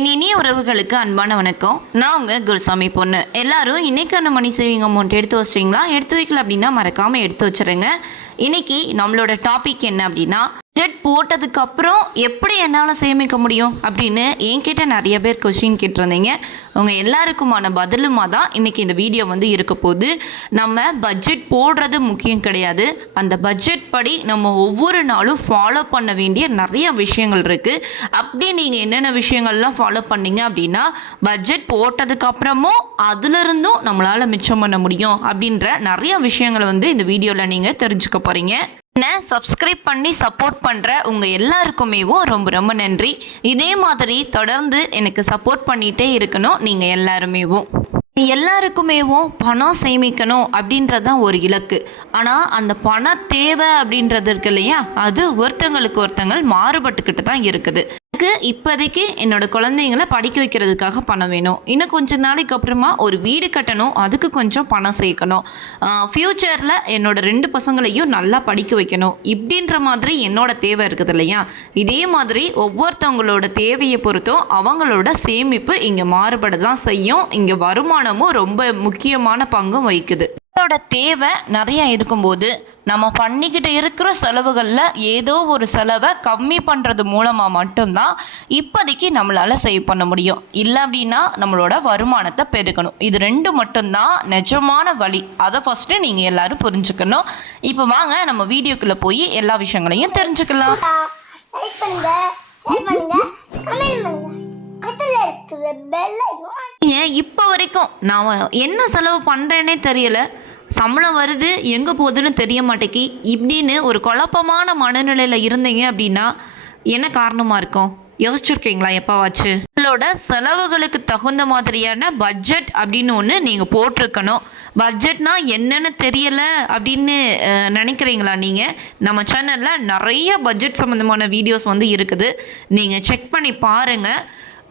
என் இனிய உறவுகளுக்கு அன்பான வணக்கம். நான் உங்கள் குருசாமி பொண்ணு. எல்லாரும் இன்னைக்கான மணி சேவிங் அமௌண்ட் எடுத்து வச்சிட்டீங்களா? எடுத்து வைக்கல அப்படின்னா மறக்காமல் எடுத்து வச்சிருங்க. இன்னைக்கு நம்மளோட டாபிக் என்ன அப்படின்னா பட்ஜெட் போட்டதுக்கு அப்புறம் எப்படி என்னால் சேமிக்க முடியும் அப்படின்னு என்கிட்ட நிறைய பேர் கொஷின் கேட்டிருந்தீங்க. உங்கள் எல்லாருக்குமான பதிலுமா தான் இன்றைக்கி இந்த வீடியோ வந்து இருக்க போது நம்ம பட்ஜெட் போடுறது முக்கியம் கிடையாது. அந்த பட்ஜெட் படி நம்ம ஒவ்வொரு நாளும் ஃபாலோ பண்ண வேண்டிய நிறைய விஷயங்கள் இருக்குது அப்படி நீங்கள் என்னென்ன விஷயங்கள்லாம் ஃபாலோ பண்ணீங்க அப்படின்னா பட்ஜெட் போட்டதுக்கு அப்புறமும் அதுலேருந்தும் நம்மளால் மிச்சம் பண்ண முடியும் அப்படின்ற நிறைய விஷயங்களை வந்து இந்த வீடியோவில் நீங்கள் தெரிஞ்சுக்க போகிறீங்க என்ன? சப்ஸ்கிரைப் பண்ணி சப்போர்ட் பண்ணுற உங்கள் எல்லாருக்குமேவும் ரொம்ப ரொம்ப நன்றி. இதே மாதிரி தொடர்ந்து எனக்கு சப்போர்ட் பண்ணிகிட்டே இருக்கணும் நீங்கள் எல்லாருமேவும். எல்லாருக்குமேவும் பணம் சேமிக்கணும் அப்படின்றது தான் ஒரு இலக்கு. ஆனால் அந்த பண தேவை அப்படின்றது இருக்கு இல்லையா? அது ஒருத்தங்களுக்கு ஒருத்தங்கள் மாறுபட்டுக்கிட்டு தான் இருக்குது. எனக்கு இப்போதைக்கு என்னோட குழந்தைங்கள படிக்க வைக்கிறதுக்காக பணம் வேணும். இன்னும் கொஞ்ச நாளைக்கு அப்புறமா ஒரு வீடு கட்டணும். அதுக்கு கொஞ்சம் பணம் சேர்க்கணும். ஃப்யூச்சரில் என்னோட ரெண்டு பசங்களையும் நல்லா படிக்க வைக்கணும். இப்படின்ற மாதிரி என்னோட தேவை இருக்குது இல்லையா? இதே மாதிரி ஒவ்வொருத்தவங்களோட தேவையை பொறுத்தும் அவங்களோட சேமிப்பு இங்கே மாறுபட தான் செய்யும். இங்கே வருமானமும் ரொம்ப முக்கியமான பங்கும் வகிக்குது. நம்மளோட தேவை நிறைய இருக்கும்போது நம்ம பண்ணிக்கிட்டு இருக்கிற செலவுகளில் ஏதோ ஒரு செலவை கம்மி பண்ணுறது மூலமாக மட்டும்தான் இப்போதைக்கு நம்மளால் சேவ் பண்ண முடியும். இல்லை அப்படின்னா நம்மளோட வருமானத்தை பெருக்கணும். இது ரெண்டு மட்டும்தான் நிஜமான வழி. அதை ஃபஸ்ட்டு நீங்கள் எல்லாரும் புரிஞ்சுக்கணும். இப்போ வாங்க நம்ம வீடியோக்குள்ளே போய் எல்லா விஷயங்களையும் தெரிஞ்சுக்கலாம். இப்போ வரைக்கும் நான் என்ன செலவு பண்ணுறேனே தெரியல. சம்பளம் வருது எங்கே போகுதுன்னு தெரிய மாட்டேக்கி. இப்படின்னு ஒரு குழப்பமான மனநிலையில் இருந்தீங்க அப்படின்னா என்ன காரணமாக இருக்கும்? யோசிச்சிருக்கீங்களா எப்போவாச்சு? உங்களோட செலவுகளுக்கு தகுந்த மாதிரியான பட்ஜெட் அப்படின்னு ஒன்று நீங்கள் போட்டிருக்கணும். பட்ஜெட்னா என்னென்னு தெரியலை அப்படின்னு நினைக்கிறீங்களா நீங்கள் நம்ம சேனலில் நிறைய பட்ஜெட் சம்மந்தமான வீடியோஸ் வந்து இருக்குது. நீங்கள் செக் பண்ணி பாருங்கள்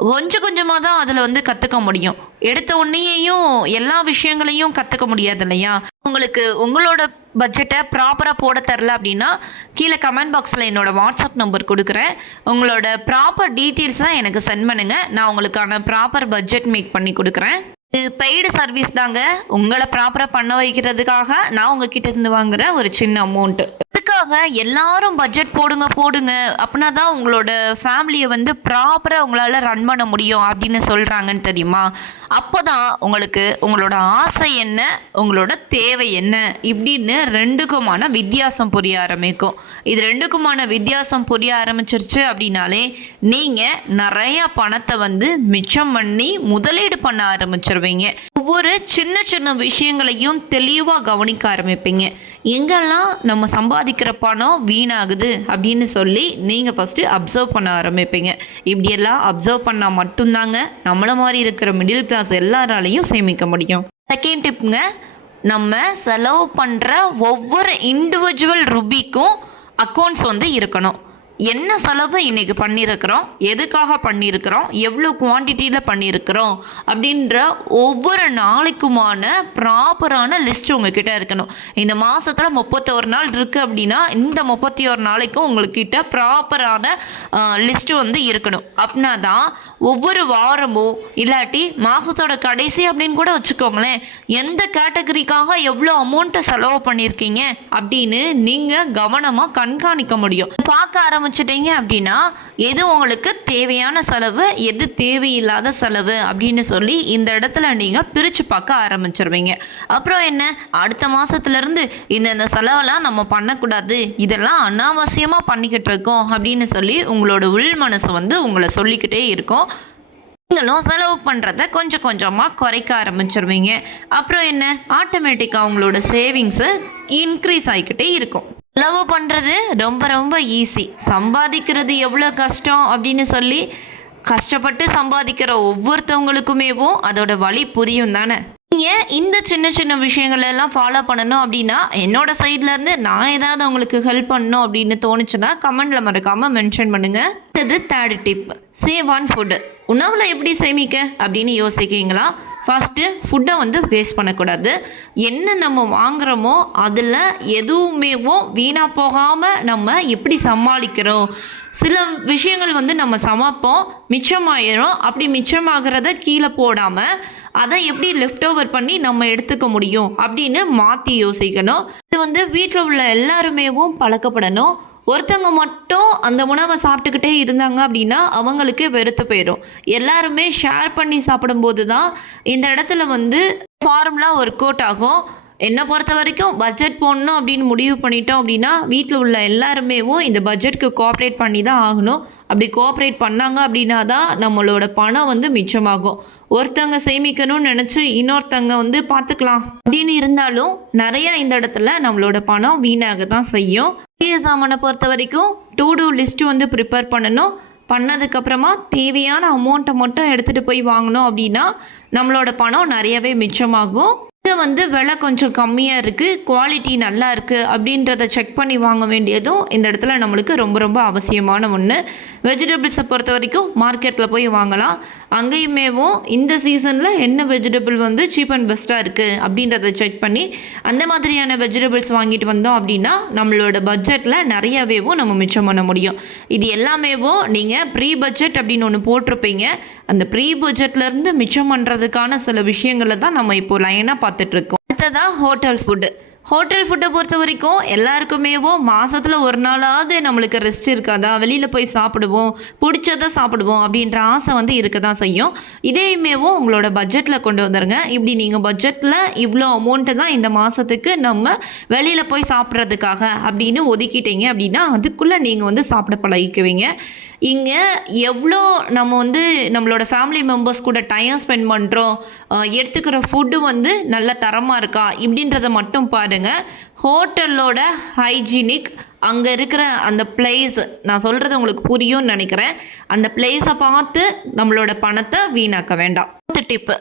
கொஞ்சம் கொஞ்சமாக தான் அதில் வந்து கற்றுக்க முடியும். எடுத்த உடனேயும் எல்லா விஷயங்களையும் கற்றுக்க முடியாது இல்லையா? உங்களுக்கு உங்களோட பட்ஜெட்டை ப்ராப்பராக போட தெரில அப்படின்னா கீழே கமெண்ட் பாக்ஸில் என்னோட வாட்ஸ்அப் நம்பர் கொடுக்குறேன். உங்களோட ப்ராப்பர் டீட்டெயில்ஸை எனக்கு சென்ட் பண்ணுங்கள் நான் உங்களுக்கான ப்ராப்பர் பட்ஜெட் மேக் பண்ணி கொடுக்குறேன். இது பெய்டு சர்வீஸ் தாங்க. உங்களை ப்ராப்பராக பண்ண வைக்கிறதுக்காக நான் உங்ககிட்ட இருந்து வாங்குற ஒரு சின்ன அமௌண்ட்டு அதுக்காக எல்லாரும் பட்ஜெட் போடுங்க போடுங்க. அப்படின்னா தான் உங்களோட ஃபேமிலியை வந்து ப்ராப்பராக உங்களால் ரன் பண்ண முடியும் அப்படின்னு சொல்கிறாங்கன்னு தெரியுமா? அப்போ தான் உங்களுக்கு உங்களோட ஆசை என்ன உங்களோட தேவை என்ன இப்படின்னு ரெண்டுக்குமான வித்தியாசம் புரிய ஆரம்பிக்கும். இது ரெண்டுக்குமான வித்தியாசம் புரிய ஆரம்பிச்சிருச்சு அப்படின்னாலே நீங்கள் நிறையா பணத்தை வந்து மிச்சம் பண்ணி முதலீடு பண்ண ஆரம்பிச்சிருவீங்க ஒவ்வொரு சின்ன சின்ன விஷயங்களையும் தெளிவாக கவனிக்க ஆரம்பிப்பீங்க. எங்கெல்லாம் நம்ம சம்பாதிக்கிற பணம் வீணாகுது அப்படின்னு சொல்லி நீங்கள் ஃபஸ்ட்டு அப்சர்வ் பண்ண ஆரம்பிப்பீங்க. இப்படியெல்லாம் அப்சர்வ் பண்ணால் மட்டும்தாங்க நம்மளை மாதிரி இருக்கிற மிடில் கிளாஸ் எல்லாராலையும் சேமிக்க முடியும். செகண்ட் டிப்புங்க நம்ம செலவு பண்ணுற ஒவ்வொரு இண்டிவிஜுவல் ருபிக்கும் அக்கௌண்ட்ஸ் வந்து இருக்கணும். என்ன செலவு இன்றைக்கி பண்ணியிருக்கிறோம்? எதுக்காக பண்ணியிருக்கிறோம்? எவ்வளோ குவான்டிட்டியில் பண்ணியிருக்கிறோம்? அப்படின்ற ஒவ்வொரு நாளைக்குமான ப்ராப்பரான லிஸ்ட் உங்ககிட்ட இருக்கணும். இந்த மாதத்தில் முப்பத்தோரு நாள் இருக்குது அப்படின்னா இந்த முப்பத்தி ஒரு நாளைக்கும் உங்கள்கிட்ட ப்ராப்பரான லிஸ்ட்டு வந்து இருக்கணும். அப்படின்னா தான் ஒவ்வொரு வாரமும் இல்லாட்டி மாதத்தோட கடைசி அப்படின்னு கூட வச்சுக்கோங்களேன். எந்த கேட்டகரிக்காக எவ்வளோ அமௌண்ட்டை செலவு பண்ணியிருக்கீங்க அப்படின்னு நீங்கள் கவனமாக கண்காணிக்க முடியும். பார்க்க ஆரம்பிச்சிட்டீங்க அப்படின்னா எது உங்களுக்கு தேவையான செலவு எது தேவையில்லாத செலவு அப்படின்னு சொல்லி இந்த இடத்துல நீங்கள் பிரித்து பார்க்க ஆரம்பிச்சிருவீங்க. அப்புறம் என்ன? அடுத்த மாதத்துலேருந்து இந்த இந்த செலவெல்லாம் நம்ம பண்ணக்கூடாது. இதெல்லாம் அனாவசியமாக பண்ணிக்கிட்டு இருக்கோம் அப்படின்னு சொல்லி உங்களோட உள் மனசு வந்து உங்களை சொல்லிக்கிட்டே இருக்கும். நீங்களும் செலவு பண்ணுறத கொஞ்சம் கொஞ்சமாக குறைக்க ஆரம்பிச்சிருவீங்க. அப்புறம் என்ன? ஆட்டோமேட்டிக்காக உங்களோட சேவிங்ஸு இன்க்ரீஸ் ஆகிக்கிட்டே இருக்கும். செலவு பண்ணுறது ரொம்ப ரொம்ப ஈஸி சம்பாதிக்கிறது எவ்வளோ கஷ்டம் அப்படின்னு சொல்லி கஷ்டப்பட்டு சம்பாதிக்கிற ஒவ்வொருத்தவங்களுக்குமேவும் அதோட வழி புரியும் தானே? நீங்கள் இந்த சின்ன சின்ன விஷயங்கள் எல்லாம் ஃபாலோ பண்ணணும் அப்படின்னா என்னோட சைட்லேருந்து நான் ஏதாவது உங்களுக்கு ஹெல்ப் பண்ணணும் அப்படின்னு தோணுச்சுன்னா கமெண்டில் மறக்காமல் மென்ஷன் பண்ணுங்கள் அடுத்தது third tip save on food உணவில் எப்படி சேமிக்க அப்படின்னு யோசிக்கிறீங்களா? ஃபஸ்ட்டு ஃபுட்டை வந்து வேஸ்ட் பண்ணக்கூடாது. என்ன நம்ம வாங்குகிறோமோ அதில் எதுவுமேவும் வீணாக போகாமல் நம்ம எப்படி சமாளிக்கிறோம்? சில விஷயங்கள் வந்து நம்ம சமைப்போம் மிச்சமாயிரும். அப்படி மிச்சமாகிறத கீழே போடாமல் அதை எப்படி லெஃப்ட் ஓவர் பண்ணி நம்ம எடுத்துக்க முடியும்? அப்படின்னு மாற்றி யோசிக்கணும். இது வந்து வீட்டில் உள்ள எல்லாருமேவும் பழக்கப்படணும். ஒருத்தவங்க மட்டும் அந்த உணவை சாப்பிட்டுக்கிட்டே இருந்தாங்க அப்படின்னா அவங்களுக்கு வெறுத்து போயிடும் எல்லாருமே ஷேர் பண்ணி சாப்பிடும்போது தான் இந்த இடத்துல வந்து ஃபார்முலா ஒர்க் அவுட் ஆகும். என்னை பொறுத்த வரைக்கும் பட்ஜெட் போடணும் அப்படின்னு முடிவு பண்ணிட்டோம் அப்படின்னா வீட்டில் உள்ள எல்லாருமேவும் இந்த பட்ஜெட்க்கு கோஆப்ரேட் பண்ணி தான் ஆகணும். அப்படி கோஆப்ரேட் பண்ணாங்க அப்படின்னா தான் நம்மளோட பணம் வந்து மிச்சமாகும். ஒருத்தவங்க சேமிக்கணும்னு நினச்சி இன்னொருத்தவங்க வந்து பார்த்துக்கலாம். அப்படின்னு இருந்தாலும் நிறையா இந்த இடத்துல நம்மளோட பணம் வீணாக தான் செய்யும். மளிகை சாமானை பொறுத்த வரைக்கும் டூ டூ லிஸ்ட் வந்து ப்ரிப்பேர் பண்ணணும். பண்ணதுக்கப்புறமா தேவையான அமௌண்ட்டை மட்டும் எடுத்துகிட்டு போய் வாங்கினோம் அப்படின்னா நம்மளோட பணம் நிறையவே மிச்சமாகும். இது வந்து விலை கொஞ்சம் கம்மியாக இருக்குது குவாலிட்டி நல்லா இருக்குது அப்படின்றத செக் பண்ணி வாங்க வேண்டியதும் இந்த இடத்துல நம்மளுக்கு ரொம்ப ரொம்ப அவசியமான ஒன்று வெஜிடபிள்ஸை பொறுத்த வரைக்கும் மார்க்கெட்டில் போய் வாங்கலாம். அங்கேயுமேவும் இந்த சீசனில் என்ன வெஜிடபிள் வந்து சீப் அண்ட் பெஸ்ட்டாக இருக்குது அப்படின்றத செக் பண்ணி அந்த மாதிரியான வெஜிடபிள்ஸ் வாங்கிட்டு வந்தோம் அப்படின்னா நம்மளோட பட்ஜெட்டில் நிறையவேவும் நம்ம மிச்சம் பண்ண முடியும். இது எல்லாமேவும் நீங்கள் ப்ரீ பட்ஜெட் அப்படின்னு ஒன்று போட்டிருப்பீங்க. அந்த ப்ரீ பட்ஜெட்லேருந்து மிச்சம் பண்ணுறதுக்கான சில விஷயங்களை தான் நம்ம இப்போ லைனாக பார்த்துட்ருக்கோம். அடுத்ததாக ஹோட்டல் ஃபுட்டு. ஹோட்டல் ஃபுட்டை பொறுத்த வரைக்கும் எல்லாருக்குமேவோ மாதத்தில் ஒரு நாளாவது நம்மளுக்கு ரெஸ்ட் இருக்காதா? வெளியில் போய் சாப்பிடுவோம் பிடிச்சதை சாப்பிடுவோம் அப்படின்ற ஆசை வந்து இருக்க தான் செய்யும். இதையுமேவும் உங்களோட பட்ஜெட்டில் கொண்டு வந்துருங்க. இப்படி நீங்கள் பட்ஜெட்டில் இவ்வளோ அமௌண்ட்டு தான் இந்த மாதத்துக்கு நம்ம வெளியில் போய் சாப்பிட்றதுக்காக அப்படின்னு ஒதுக்கிட்டீங்க அப்படின்னா அதுக்குள்ளே நீங்கள் வந்து சாப்பிட பழகிக்குவீங்க. இங்கே எவ்வளோ நம்ம வந்து நம்மளோட ஃபேமிலி மெம்பர்ஸ் கூட டைம் ஸ்பெண்ட் பண்ணுறோம் எடுத்துக்கிற ஃபுட்டு வந்து நல்ல தரமாக இருக்கா? இப்படின்றத மட்டும் பாருங்கள் ஹோட்டலோட ஹைஜீனிக் அங்கே இருக்கிற அந்த பிளேஸ் நான் சொல்கிறது உங்களுக்கு புரியும்னு நினைக்கிறேன். அந்த பிளேஸை பார்த்து நம்மளோட பணத்தை வீணாக்க வேண்டாம். டிப்பு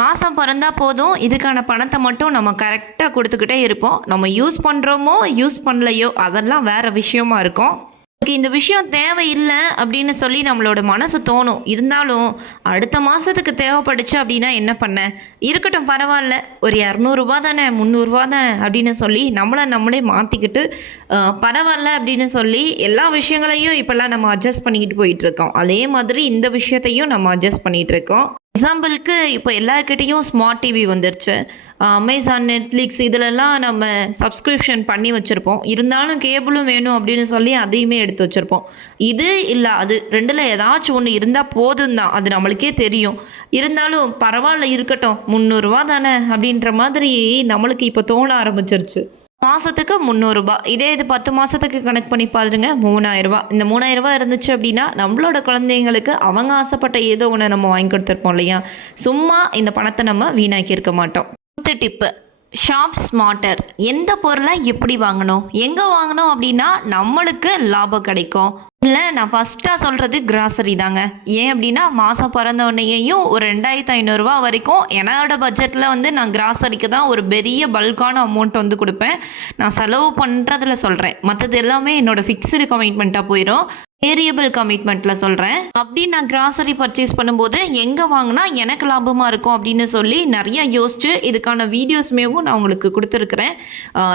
மாதம் பிறந்தா போதும். இதுக்கான பணத்தை மட்டும் நம்ம கரெக்டாக கொடுத்துக்கிட்டே இருப்போம். நம்ம யூஸ் பண்ணுறோமோ யூஸ் பண்ணலையோ அதெல்லாம் வேறு விஷயமா இருக்கும். எனக்கு இந்த விஷயம் தேவையில்லை அப்படின்னு சொல்லி நம்மளோட மனசு தோணும். இருந்தாலும் அடுத்த மாதத்துக்கு தேவைப்படுச்சு அப்படின்னா என்ன பண்ண? இருக்கட்டும் பரவாயில்ல. ஒரு இரநூறுபா தானே முந்நூறுரூவா தானே அப்படின்னு சொல்லி நம்மளை நம்மளே மாற்றிக்கிட்டு பரவாயில்ல அப்படின்னு சொல்லி எல்லா விஷயங்களையும் இப்போல்லாம் நம்ம அட்ஜஸ்ட் பண்ணிக்கிட்டு போயிட்டு இருக்கோம் அதே மாதிரி இந்த விஷயத்தையும் நம்ம அட்ஜஸ்ட் பண்ணிகிட்டு இருக்கோம் எக்ஸாம்பிளுக்கு இப்போ எல்லாருக்கிட்டேயும் ஸ்மார்ட் டிவி வந்துருச்சு. அமேசான் நெட்ஃப்ளிக்ஸ் இதிலெல்லாம் நம்ம சப்ஸ்கிரிப்ஷன் பண்ணி வச்சுருப்போம். இருந்தாலும் கேபிளும் வேணும் அப்படின்னு சொல்லி அதையுமே எடுத்து வச்சுருப்போம். இது இல்லை அது ரெண்டில் ஏதாச்சும் ஒன்று இருந்தால் போதும் தான் அது நம்மளுக்கே தெரியும். இருந்தாலும் பரவாயில்ல இருக்கட்டும். முந்நூறுரூவா தானே அப்படின்ற மாதிரி நம்மளுக்கு இப்போ தோண ஆரம்பிச்சிருச்சு. மாதத்துக்கு முந்நூறுரூபா இதே இது பத்து மாதத்துக்கு கணக்கு பண்ணி பாருங்க. மூணாயிரரூபா. இந்த மூணாயிரரூபா இருந்துச்சு அப்படின்னா நம்மளோட குழந்தைங்களுக்கு அவங்க ஆசைப்பட்ட ஏதோ ஒன்று நம்ம வாங்கி கொடுத்துருப்போம் இல்லையா? சும்மா இந்த பணத்தை நம்ம வீணாக்கி இருக்க மாட்டோம். அடுத்த டிப்பு ஷாப் ஸ்மார்ட்டர் எந்த பொருளை எப்படி வாங்கணும்? எங்கே வாங்கணும் அப்படின்னா நம்மளுக்கு லாபம் கிடைக்கும். இல்லை நான் ஃபஸ்ட்டாக சொல்கிறது கிராசரி தாங்க. ஏன் அப்படின்னா மாதம் பிறந்த ஒரு ரெண்டாயிரத்து ஐநூறுரூவா வரைக்கும் என்னோட பட்ஜெட்டில் வந்து நான் கிராசரிக்கு தான் ஒரு பெரிய பல்கான அமௌண்ட் வந்து கொடுப்பேன். நான் செலவு பண்ணுறதுல சொல்கிறேன் மற்றது எல்லாமே என்னோடய ஃபிக்ஸ்டு கமிட்மெண்ட்டாக போயிடும் வேரியபிள் கமிட்மெண்ட்டில் சொல்கிறேன் அப்படி நான் கிராசரி பர்ச்சேஸ் பண்ணும்போது எங்கே வாங்கினா எனக்கு லாபமாக இருக்கும் அப்படின்னு சொல்லி நிறையா யோசிச்சு இதுக்கான வீடியோஸ்மேவும் நான் உங்களுக்கு கொடுத்துருக்குறேன்.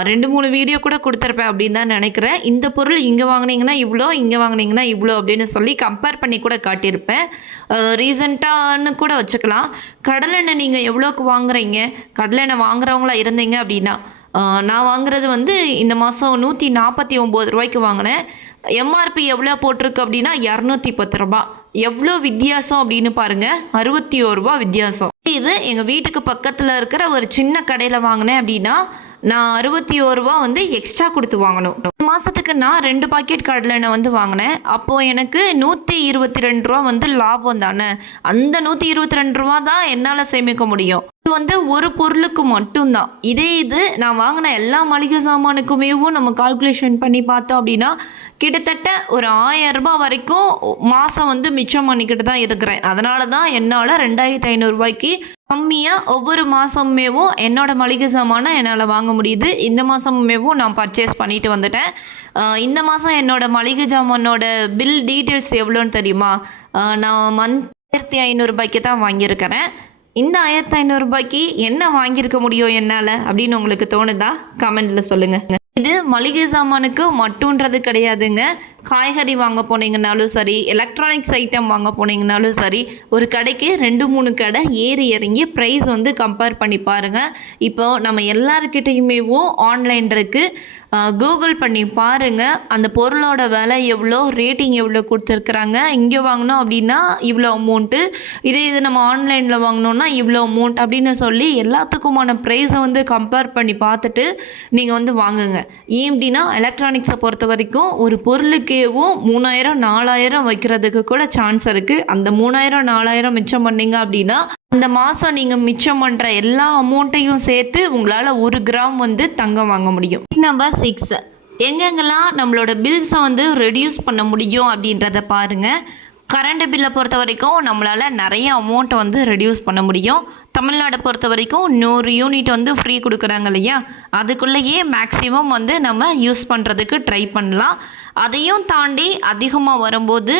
ரெண்டு மூணு வீடியோ கூட கொடுத்துருப்பேன் அப்படின்னு தான் நினைக்கிறேன். இந்த பொருள் இங்கே வாங்கினீங்கன்னா இவ்வளோ இங்கே வாங்கினீங்கன்னா இவ்வளோ அப்படின்னு சொல்லி கம்பேர் பண்ணி கூட காட்டியிருப்பேன். ரீசண்டான்னு கூட வச்சுக்கலாம். கடலெண்ணெய் நீங்கள் எவ்வளோக்கு வாங்குறீங்க? கடலெண்ணெய் வாங்குறவங்களா இருந்தீங்க அப்படின்னா நான் வாங்குறது வந்து இந்த மாதம் நூற்றி நாற்பத்தி ஒம்பது ரூபாய்க்கு வாங்கினேன். எம்ஆர்பி எவ்வளோ போட்டிருக்கு அப்படின்னா இரநூத்தி பத்து ரூபா. எவ்வளோ வித்தியாசம் அப்படின்னு பாருங்கள் அறுபத்தி ஒரு ரூபா வித்தியாசம். இது எங்கள் வீட்டுக்கு பக்கத்தில் இருக்கிற ஒரு சின்ன கடையில் வாங்கினேன் அப்படின்னா நான் அறுபத்தி ஒரு ரூபா வந்து எக்ஸ்ட்ரா கொடுத்து வாங்கணும். மாதத்துக்கு நான் ரெண்டு பாக்கெட் கடலெண்ணெய் வந்து வாங்கினேன். அப்போது எனக்கு நூற்றி இருபத்தி ரெண்டு ரூபா வந்து லாபம் தானே? அந்த நூற்றி இருபத்தி ரெண்டு ரூபா தான் என்னால் சேமிக்க முடியும். இது வந்து ஒரு பொருளுக்கு மட்டும்தான். இதே இது நான் வாங்கின எல்லா மளிகை சாமானுக்குமேவும் நம்ம கால்குலேஷன் பண்ணி பார்த்தோம் அப்படின்னா கிட்டத்தட்ட ஒரு ஆயிரம் ரூபாய் வரைக்கும் மாதம் வந்து மிச்சம் பண்ணிக்கிட்டு தான் இருக்கிறேன். அதனால தான் என்னால் ரெண்டாயிரத்தி ஐநூறுரூவாய்க்கு கம்மியாக ஒவ்வொரு மாதமேவும் என்னோட மளிகை சாமானை என்னால் வாங்க முடியுது. இந்த மாதமேவும் நான் பர்ச்சேஸ் பண்ணிட்டு வந்துட்டேன். இந்த மாதம் என்னோட மளிகை சாமானோட பில் டீட்டெயில்ஸ் எவ்வளோன்னு தெரியுமா? நான் மந்த் ஆயிரத்தி ஐநூறுரூபாய்க்கு தான் வாங்கியிருக்கிறேன். இந்த ஆயிரத்தி ஐநூறுரூபாய்க்கு என்ன வாங்கியிருக்க முடியும் என்னால் அப்படின்னு உங்களுக்கு தோணுதா? கமெண்டில் சொல்லுங்கள் இது மளிகை சாமானுக்கு மட்டுன்றது கிடையாதுங்க. காய்கறி வாங்க போனீங்கனாலும் சரி எலக்ட்ரானிக்ஸ் ஐட்டம் வாங்க போனீங்கனாலும் சரி ஒரு கடைக்கு ரெண்டு மூணு கடை ஏறி இறங்கி ப்ரைஸ் வந்து கம்பேர் பண்ணி பாருங்கள் இப்போ நம்ம எல்லாருக்கிட்டேயுமேவும் ஆன்லைன் இருக்குது கூகுள் பண்ணி பாருங்கள் அந்த பொருளோட விலை எவ்வளோ ரேட்டிங் எவ்வளோ கொடுத்துருக்குறாங்க. இங்கே வாங்கினோம் அப்படின்னா இவ்வளோ அமௌண்ட்டு இதே இது நம்ம ஆன்லைனில் வாங்கினோன்னா இவ்வளோ அமௌண்ட் அப்படின்னு சொல்லி எல்லாத்துக்குமான ப்ரைஸை வந்து கம்பேர் பண்ணி பார்த்துட்டு நீங்கள் வந்து வாங்குங்க. ஏன் அப்படின்னா எலக்ட்ரானிக்ஸை பொறுத்த வரைக்கும் ஒரு பொருளுக்கேவும் மூணாயிரம் நாலாயிரம் வைக்கிறதுக்கு கூட சான்ஸ் இருக்குது அந்த மூணாயிரம் நாலாயிரம் மிச்சம் பண்ணீங்க அப்படின்னா அந்த மாதம் நீங்கள் மிச்சம் பண்ணுற எல்லா அமௌண்ட்டையும் சேர்த்து உங்களால் ஒரு கிராம் வந்து தங்கம் வாங்க முடியும். நம்பர் சிக்ஸ் எங்கெங்கெல்லாம் நம்மளோட பில்ஸை வந்து ரெடியூஸ் பண்ண முடியும் அப்படின்றத பாருங்கள் கரண்ட் பில்லை பொறுத்த வரைக்கும் நம்மளால் நிறைய அமௌண்ட்டை வந்து ரெடியூஸ் பண்ண முடியும். தமிழ்நாடை பொறுத்த வரைக்கும் நூறு யூனிட் வந்து ஃப்ரீ கொடுக்குறாங்க இல்லையா? அதுக்குள்ளேயே மேக்ஸிமம் வந்து நம்ம யூஸ் பண்ணுறதுக்கு ட்ரை பண்ணலாம். அதையும் தாண்டி அதிகமாக வரும்போது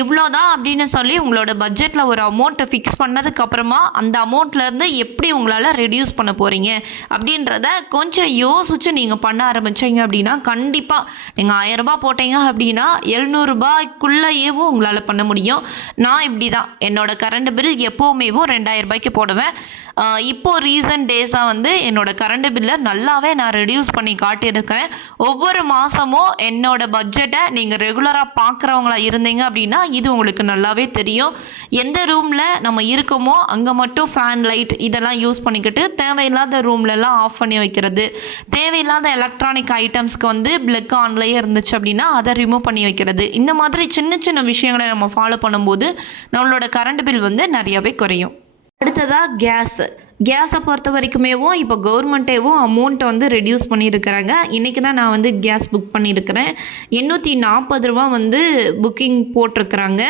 இவ்வளோதான் அப்படின்னு சொல்லி உங்களோட பட்ஜெட்டில் ஒரு அமௌண்ட்டை ஃபிக்ஸ் பண்ணதுக்கப்புறமா அந்த அமௌண்ட்லேருந்து எப்படி உங்களால் ரெடியூஸ் பண்ண போகிறீங்க அப்படின்றத கொஞ்சம் யோசித்து நீங்கள் பண்ண ஆரம்பிச்சீங்க அப்படின்னா கண்டிப்பாக நீங்கள் ஆயரரூபா போட்டீங்க அப்படின்னா எழுநூறுபாய்க்குள்ளேயேவும் உங்களால் பண்ண முடியும். நான் இப்படி தான் என்னோட கரண்ட் பில் எப்போவுமேவும் ரெண்டாயிரம் ரூபாய்க்கு போடுவேன். இப்போது ரீசன்ட் டேஸாக வந்து என்னோட கரண்ட் பில்லை நல்லாவே நான் ரெடியூஸ் பண்ணி காட்டியிருக்கேன். ஒவ்வொரு மாதமும் என்னோட பட்ஜெட்டை நீங்கள் ரெகுலராக பார்க்குறவங்களா இருந்தீங்க அப்படின்னா இது உங்களுக்கு நல்லாவே தெரியும். எந்த ரூமில் நம்ம இருக்கோமோ அங்கே மட்டும் ஃபேன் லைட் இதெல்லாம் யூஸ் பண்ணிக்கிட்டு தேவையில்லாத ரூம்லலாம் ஆஃப் பண்ணி வைக்கிறது. தேவையில்லாத எலக்ட்ரானிக் ஐட்டம்ஸ்க்கு வந்து பிளக் ஆன்லேயே இருந்துச்சு அப்படின்னா அதை ரிமூவ் பண்ணி வைக்கிறது. இந்த மாதிரி சின்ன சின்ன விஷயங்களை நம்ம ஃபாலோ பண்ணும்போது நம்மளோட கரண்ட் பில் வந்து நிறையவே குறையும். அடுத்ததாக கேஸு கேஸை பொறுத்த வரைக்குமேவும் இப்போ கவர்மெண்ட்டேவும் அமௌண்ட்டை வந்து ரெடியூஸ் பண்ணியிருக்கிறாங்க. இன்றைக்கி தான் நான் வந்து கேஸ் புக் பண்ணியிருக்கிறேன். எண்ணூற்றி நாற்பது ரூபா வந்து புக்கிங் போட்டிருக்கிறாங்க.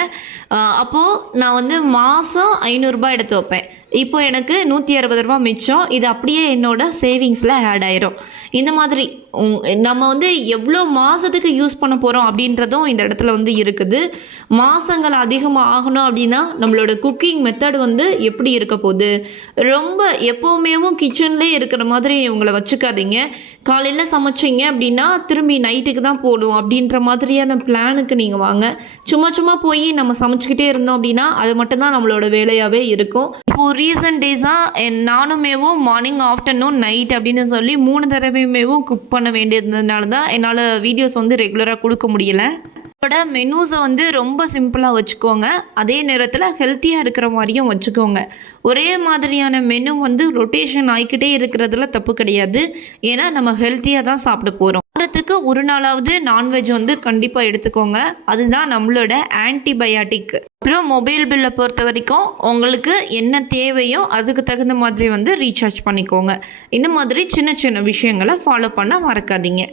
அப்போது நான் வந்து மாதம் ஐநூறுரூபா எடுத்து வைப்பேன். இப்போ எனக்கு நூற்றி அறுபது ரூபா மிச்சம். இது அப்படியே என்னோட சேவிங்ஸில் ஆட் ஆயிரும். இந்த மாதிரி நம்ம வந்து எவ்வளோ மாதத்துக்கு யூஸ் பண்ண போகிறோம் அப்படின்றதும் இந்த இடத்துல வந்து இருக்குது. மாதங்கள் அதிகமாக ஆகணும் அப்படின்னா நம்மளோட குக்கிங் மெத்தட் வந்து எப்படி இருக்க போகுது? ரொம்ப எப்போவுமேவும் கிச்சன்லேயே இருக்கிற மாதிரி இவங்களை வச்சுக்காதீங்க. காலையில் சமைச்சிங்க அப்படின்னா திரும்பி நைட்டுக்கு தான் போடும் அப்படின்ற மாதிரியான பிளானுக்கு நீங்கள் வாங்க. சும்மா சும்மா போய் நம்ம சமைச்சிக்கிட்டே இருந்தோம் அப்படின்னா அது மட்டும்தான் நம்மளோட வேலையாகவே இருக்கும். இப்போது ரீசன்ட் டேஸாக நானுமேவும் மார்னிங் ஆஃப்டர்நூன் நைட் அப்படின்னு சொல்லி மூணு தடவையுமேவும் குக் பண்ண வேண்டியதுனால தான் என்னால் வீடியோஸ் வந்து ரெகுலராக கொடுக்க முடியல. இதோட மெனூஸை வந்து ரொம்ப சிம்பிளாக வச்சுக்கோங்க. அதே நேரத்தில் ஹெல்த்தியாக இருக்கிற மாதிரியும் வச்சுக்கோங்க. ஒரே மாதிரியான மெனு வந்து ரொட்டேஷன் ஆகிக்கிட்டே இருக்கிறதுல தப்பு கிடையாது. ஏன்னா நம்ம ஹெல்த்தியாக தான் சாப்பிட போகிறோம் வாரத்துக்கு ஒரு நாளாவது நான்வெஜ் வந்து கண்டிப்பாக எடுத்துக்கோங்க. அதுதான் நம்மளோட ஆன்டிபயாட்டிக் அப்புறம் மொபைல் பில்லை பொறுத்த வரைக்கும் உங்களுக்கு என்ன தேவையோ அதுக்கு தகுந்த மாதிரி வந்து ரீசார்ஜ் பண்ணிக்கோங்க. இந்த மாதிரி சின்ன சின்ன விஷயங்களை ஃபாலோ பண்ண மறக்காதீங்க.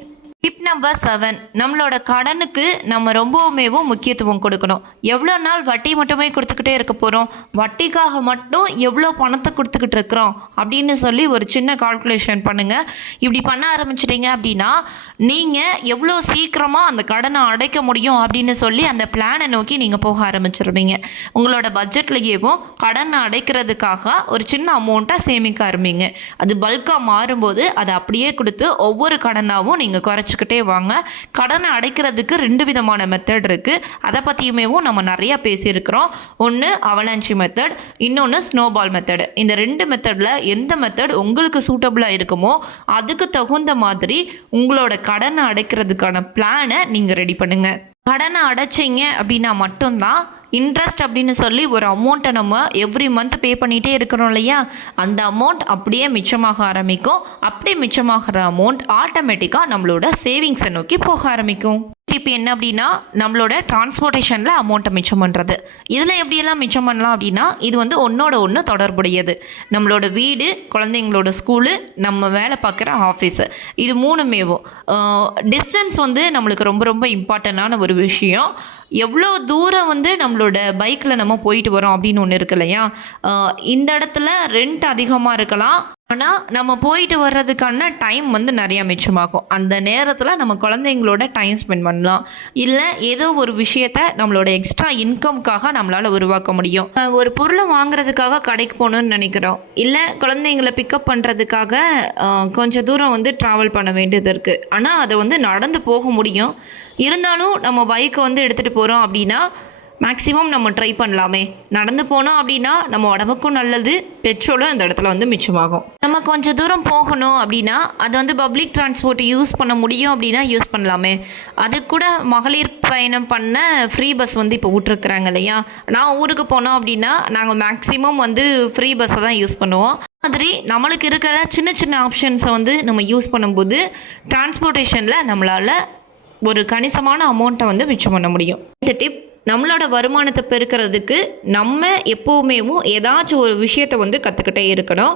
டிப் நம்பர் செவன் நம்மளோட கடனுக்கு நம்ம ரொம்பவுமேவும் முக்கியத்துவம் கொடுக்கணும். எவ்வளோ நாள் வட்டி மட்டுமே கொடுத்துக்கிட்டே இருக்க போகிறோம் வட்டிக்காக மட்டும் எவ்வளோ பணத்தை கொடுத்துக்கிட்டு இருக்கிறோம் அப்படின்னு சொல்லி ஒரு சின்ன கால்குலேஷன் பண்ணுங்கள் இப்படி பண்ண ஆரம்பிச்சிட்டிங்க அப்படின்னா நீங்கள் எவ்வளோ சீக்கிரமாக அந்த கடனை அடைக்க முடியும் அப்படின்னு சொல்லி அந்த பிளானை நோக்கி நீங்கள் போக ஆரம்பிச்சிருவீங்க. உங்களோட பட்ஜெட்லேயேவும் கடனை அடைக்கிறதுக்காக ஒரு சின்ன அமௌண்ட்டாக சேமிக்க ஆரம்பிங்க. அது பல்காக மாறும்போது அதை அப்படியே கொடுத்து ஒவ்வொரு கடனாகவும் நீங்கள் குறைச்சி குறைச்சிக்கிட்டே வாங்க. கடனை அடைக்கிறதுக்கு ரெண்டு விதமான மெத்தட் இருக்குது அதை பற்றியுமேவும் நம்ம நிறையா பேசியிருக்கிறோம். ஒன்று அவலாஞ்சி மெத்தட் இன்னொன்று ஸ்னோபால் மெத்தட் இந்த ரெண்டு மெத்தடில் எந்த மெத்தட் உங்களுக்கு சூட்டபுளாக இருக்குமோ அதுக்கு தகுந்த மாதிரி உங்களோட கடனை அடைக்கிறதுக்கான பிளானை நீங்கள் ரெடி பண்ணுங்கள் கடனை அடைச்சிங்க அப்படின்னா மட்டும்தான் இன்ட்ரெஸ்ட் அப்படின்னு சொல்லி ஒரு அமௌண்ட்டை நம்ம எவ்ரி மந்த் பே பண்ணிகிட்டே இருக்கிறோம் இல்லையா? அந்த அமௌண்ட் அப்படியே மிச்சமாக ஆரம்பிக்கும். அப்படி மிச்சமாகிற அமௌண்ட் ஆட்டோமேட்டிக்காக நம்மளோட சேவிங்ஸை நோக்கி போக ஆரம்பிக்கும். இப்போ என்ன அப்படின்னா நம்மளோட டிரான்ஸ்போர்ட்டேஷனில் அமௌண்ட்டை மிச்சம் பண்ணுறது இதில் எப்படியெல்லாம் மிச்சம் பண்ணலாம் அப்படின்னா இது வந்து ஒன்றோட ஒன்று தொடர்புடையது. நம்மளோட வீடு குழந்தைங்களோட ஸ்கூலு நம்ம வேலை பார்க்குற ஆஃபீஸு இது மூணுமேவும் டிஸ்டன்ஸ் வந்து நம்மளுக்கு ரொம்ப ரொம்ப இம்பார்ட்டண்ட்டான ஒரு விஷயம். எவ்வளோ தூரம் வந்து நம்மளோட பைக்கில் நம்ம போயிட்டு வரோம் அப்படின்னு ஒன்று இருக்கு இல்லையா? இந்த இடத்துல ரெண்ட் அதிகமாக இருக்கலாம். ஆனால் நம்ம போயிட்டு வர்றதுக்கான டைம் வந்து நிறையா மிச்சமாகும். அந்த நேரத்தில் நம்ம குழந்தைங்களோட டைம் ஸ்பெண்ட் பண்ணலாம். இல்லை ஏதோ ஒரு விஷயத்த நம்மளோட எக்ஸ்ட்ரா இன்கம்காக நம்மளால் உருவாக்க முடியும். ஒரு பொருளை வாங்குறதுக்காக கடைக்கு போகணும்னு நினைக்கிறோம். இல்லை குழந்தைங்களை பிக்கப் பண்ணுறதுக்காக கொஞ்சம் தூரம் வந்து ட்ராவல் பண்ண வேண்டியது இருக்குது ஆனால் அதை வந்து நடந்து போக முடியும். இருந்தாலும் நம்ம பைக்கை வந்து எடுத்துகிட்டு போகிறோம் அப்படின்னா மேக்ஸிமம் நம்ம ட்ரை பண்ணலாமே. நடந்து போனோம் அப்படின்னா நம்ம உடம்புக்கும் நல்லது பெட்ரோலும் அந்த இடத்துல வந்து மிச்சமாகும். நம்ம கொஞ்சம் தூரம் போகணும் அப்படின்னா அது வந்து பப்ளிக் டிரான்ஸ்போர்ட் யூஸ் பண்ண முடியும் அப்படின்னா யூஸ் பண்ணலாமே. அது கூட மகளிர் பயணம் பண்ண ஃப்ரீ பஸ் வந்து இப்போ விட்ருக்குறாங்க இல்லையா? நான் ஊருக்கு போனோம் அப்படின்னா நாங்கள் மேக்ஸிமம் வந்து ஃப்ரீ பஸ்ஸை தான் யூஸ் பண்ணுவோம். மாதிரி நம்மளுக்கு இருக்கிற சின்ன சின்ன ஆப்ஷன்ஸை வந்து நம்ம யூஸ் பண்ணும்போது டிரான்ஸ்போர்ட்டேஷனில் நம்மளால் ஒரு கணிசமான அமௌண்ட்டை வந்து மிச்சம் பண்ண முடியும். இந்த டிப் நம்மளோட வருமானத்தை பெருக்கிறதுக்கு நம்ம எப்போவுமேவும் ஏதாச்சும் ஒரு விஷயத்தை வந்து கற்றுக்கிட்டே இருக்கணும்.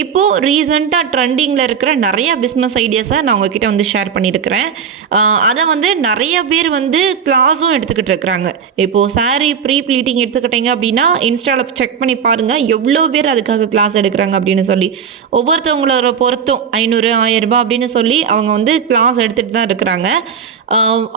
இப்போது ரீசெண்டாக ட்ரெண்டிங்கில் இருக்கிற நிறையா பிஸ்னஸ் ஐடியாஸை நான் உங்ககிட்ட வந்து ஷேர் பண்ணியிருக்கிறேன். அதை வந்து நிறைய பேர் வந்து கிளாஸும் எடுத்துக்கிட்டு இருக்கிறாங்க. இப்போது சாரீ ப்ரீ ப்ளீட்டிங் எடுத்துக்கிட்டீங்க அப்படின்னா இன்ஸ்டாவில் செக் பண்ணி பாருங்கள் எவ்வளோ பேர் அதுக்காக கிளாஸ் எடுக்கிறாங்க அப்படின்னு சொல்லி. ஒவ்வொருத்தவங்களோட பொறுத்தும் ஐநூறு ஆயிரம் ரூபாய் அப்படின்னு சொல்லி அவங்க வந்து கிளாஸ் எடுத்துகிட்டு தான் இருக்கிறாங்க.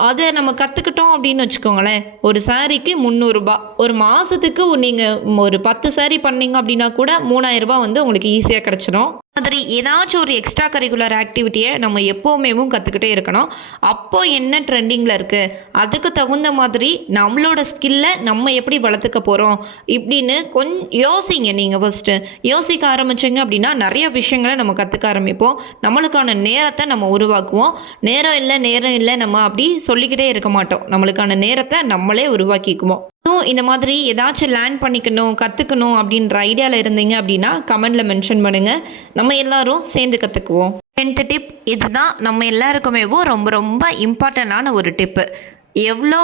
அதை நம்ம கற்றுக்கிட்டோம் அப்படின்னு வச்சுக்கோங்களேன். ஒரு சாரீக்கு முந்நூறுரூபா ஒரு மாதத்துக்கு நீங்கள் ஒரு பத்து saree பண்ணீங்க அப்படின்னா கூட மூணாயிரரூபா வந்து உங்களுக்கு ஈஸியாக கிடச்சிரும். மாதிரி ஏதாச்சும் ஒரு எக்ஸ்ட்ரா கரிக்குலர் ஆக்டிவிட்டியை நம்ம எப்போவுமே கற்றுக்கிட்டே இருக்கணும். அப்போ என்ன ட்ரெண்டிங்கில் இருக்குது அதுக்கு தகுந்த மாதிரி நம்மளோட ஸ்கில்லை நம்ம எப்படி வளர்த்துக்க போகிறோம் இப்படின்னு கொஞ் யோசிங்க நீங்கள் ஃபஸ்ட்டு யோசிக்க ஆரம்பிச்சிங்க அப்படின்னா நிறைய விஷயங்களை நம்ம கற்றுக்க ஆரம்பிப்போம். நம்மளுக்கான நேரத்தை நம்ம உருவாக்குவோம். நேரம் இல்லை நேரம் இல்லை நம்ம அப்படி சொல்லிக்கிட்டே இருக்க மாட்டோம். நம்மளுக்கான நேரத்தை நம்மளே உருவாக்கிக்குவோம். இந்த மாதிரி ஏதாச்சும் லேர்ன் பண்ணிக்கணும் கற்றுக்கணும் அப்படின்ற ஐடியாவில் இருந்தீங்க அப்படின்னா கமெண்டில் மென்ஷன் பண்ணுங்கள் நம்ம எல்லாரும் சேர்ந்து கற்றுக்குவோம் டென்த்து டிப் இதுதான். நம்ம எல்லாருக்குமேவும் ரொம்ப ரொம்ப இம்பார்ட்டண்ட்டான ஒரு டிப்பு எவ்வளோ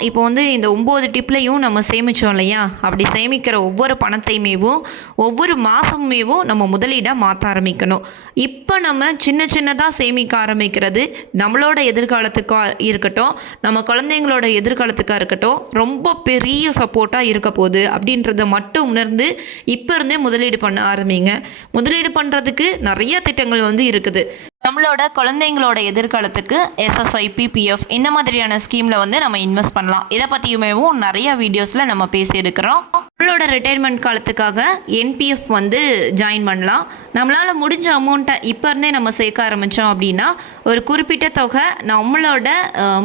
இப்போ வந்து இந்த ஒம்பது டிப்லையும் நம்ம சேமித்தோம் இல்லையா? அப்படி சேமிக்கிற ஒவ்வொரு பணத்தையுமேவும் ஒவ்வொரு மாதமுமேவும் நம்ம முதலீடாக மாற்ற ஆரம்பிக்கணும். இப்போ நம்ம சின்ன சின்னதாக சேமிக்க ஆரம்பிக்கிறது நம்மளோட எதிர்காலத்துக்காக இருக்கட்டும் நம்ம குழந்தைங்களோட எதிர்காலத்துக்காக இருக்கட்டும் ரொம்ப பெரிய சப்போர்ட்டாக இருக்க போகுது அப்படின்றத மட்டும் உணர்ந்து இப்போ இருந்தே முதலீடு பண்ண ஆரம்பிங்க. முதலீடு பண்ணுறதுக்கு நிறைய திட்டங்கள் வந்து இருக்குது. நம்மளோட குழந்தைங்களோட எதிர்காலத்துக்கு எஸ்எஸ்ஐ பிபிஎஃப் இந்த மாதிரியான ஸ்கீமில் வந்து நம்ம இன்வெஸ்ட் பண்ணலாம். இதை பற்றியுமேவும் நிறைய வீடியோஸில் நம்ம பேசியிருக்கிறோம். நம்மளோட ரிட்டையர்மெண்ட் காலத்துக்காக என்பிஎஃப் வந்து ஜாயின் பண்ணலாம். நம்மளால் முடிஞ்ச அமௌண்ட்டை இப்போ இருந்தே நம்ம சேர்க்க ஆரம்பித்தோம் அப்படின்னா ஒரு குறிப்பிட்ட தொகை நம்மளோட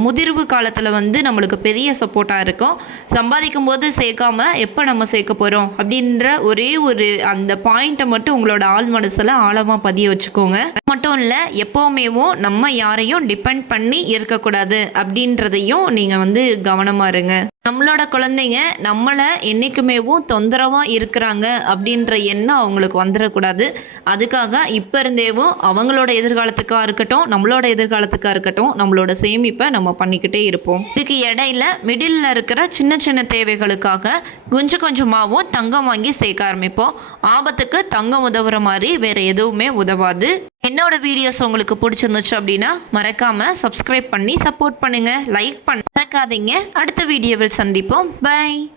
முதிர்வு காலத்தில் வந்து நம்மளுக்கு பெரிய சப்போர்ட்டாக இருக்கும். சம்பாதிக்கும் போது சேர்க்காம எப்போ நம்ம சேர்க்க போகிறோம் அப்படின்ற ஒரே ஒரு அந்த பாயிண்ட்டை மட்டும் உங்களோட ஆள் மனசில் ஆழமாக பதிய வச்சுக்கோங்க. மட்டும் இல்லை எப்போவுமேவும் நம்ம யாரையும் டிபெண்ட் பண்ணி இருக்கக்கூடாது அப்படின்றதையும் நீங்கள் வந்து கவனமாக இருங்க. நம்மளோட குழந்தைங்க நம்மளை என்றைக்குமேவும் தொந்தரவாக இருக்கிறாங்க அப்படின்ற எண்ணம் அவங்களுக்கு வந்துடக்கூடாது. அதுக்காக இப்போ இருந்தேவும் அவங்களோட எதிர்காலத்துக்காக இருக்கட்டும் நம்மளோட எதிர்காலத்துக்காக இருக்கட்டும் நம்மளோட சேமிப்பை நம்ம பண்ணிக்கிட்டே இருப்போம். இதுக்கு இடையில மிடில் இருக்கிற சின்ன சின்ன தேவைகளுக்காக கொஞ்சம் கொஞ்சமாகவும் தங்கம் வாங்கி சேர்க்க ஆரம்பிப்போம். ஆபத்துக்கு தங்கம் உதவுற மாதிரி வேற எதுவுமே உதவாது. என்னோட வீடியோஸ் உங்களுக்கு பிடிச்சிருந்துச்சு அப்படின்னா மறக்காம சப்ஸ்கிரைப் பண்ணி சப்போர்ட் பண்ணுங்க. லைக் பண்ண மறக்காதீங்க. அடுத்த வீடியோவில் சந்திப்போம். பை